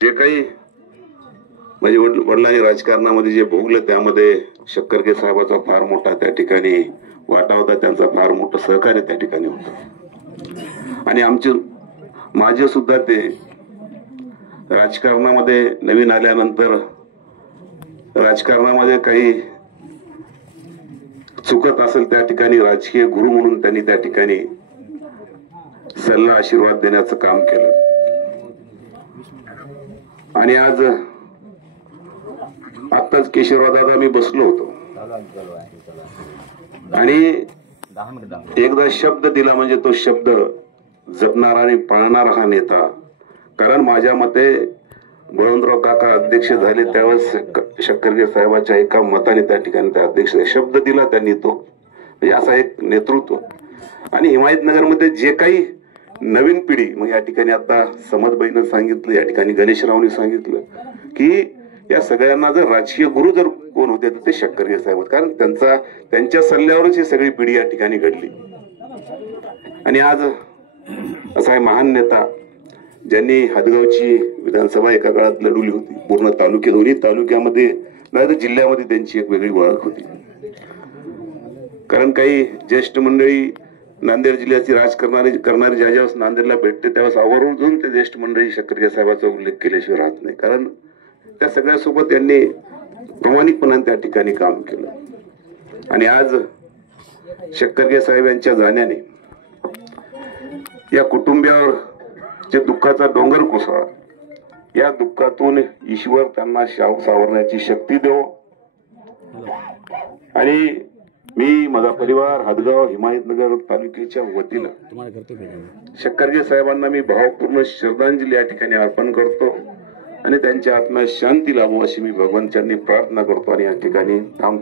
जे काही म्हणजे वडिलांनी राजकारणामध्ये जे भोगलं त्यामध्ये शक्करगे साहेबाचा फार मोठा त्या ठिकाणी वाटा होता, त्यांचा फार मोठं सहकार्य त्या ठिकाणी होतं। आणि माझे सुद्धा ते राजकारणामध्ये नवीन आल्यानंतर राजकारणामध्ये काही चुकत असेल त्या ठिकाणी राजकीय गुरु म्हणून त्यांनी त्या ठिकाणी सल्ला आशीर्वाद देण्याचं काम केलं। आणि आज आत्ताच केशवरावदादा मी बसलो होतो आणि एकदा शब्द दिला म्हणजे तो शब्द जपणारा आणि पाळणारा हा नेता। कारण माझ्या मते बळवंतराव काका अध्यक्ष झाले त्यावेळेस शक्करगे साहेबांच्या एका मताने त्या ठिकाणी त्या अध्यक्ष शब्द दिला त्यांनी, तो म्हणजे असा एक नेतृत्व। आणि हिमायतनगरमध्ये जे काही नवीन पिढी मग या ठिकाणी आता समदबाईनं सांगितलं, या ठिकाणी गणेशरावनी सांगितलं की या सगळ्यांना जर राजकीय गुरु जर कोण होते तर ते शक्करगे साहेब, कारण त्यांच्या सल्ल्यावरच ही सगळी पिढी या ठिकाणी घडली। आणि आज असा आहे महान नेता ज्यांनी हदगावची विधानसभा एका काळात लढवली होती, पूर्ण तालुक्यात दोन्ही तालुक्यामध्ये नाही तर जिल्ह्यामध्ये त्यांची एक वेगळी ओळख होती। कारण काही ज्येष्ठ मंडळी नांदेड जिल्ह्याची करणारी ज्यावेळेस नांदेडला भेटते त्यावेळेस आवर्जून ते ज्येष्ठ मंडळी शक्करगे साहेबांचा उल्लेख केल्याशिवाय राहत नाही, कारण त्या सगळ्यासोबत त्यांनी प्रामाणिकपणाने त्या ठिकाणी काम केलं। आणि आज शक्करगे साहेब यांच्या जाण्याने या कुटुंबियावर जे दुःखाचा डोंगर कोसळला, या दुःखातून ईश्वर त्यांना सावरण्याची शक्ती देव। आणि मी माझा परिवार हदगाव हिमायतनगर तालुक्याच्या वतीनं शक्करगे साहेबांना मी भावपूर्ण श्रद्धांजली या ठिकाणी अर्पण करतो आणि त्यांच्या आत्म्यास शांती लाभो अशी मी भगवंतांनी प्रार्थना करतो आणि या ठिकाणी थांबतो।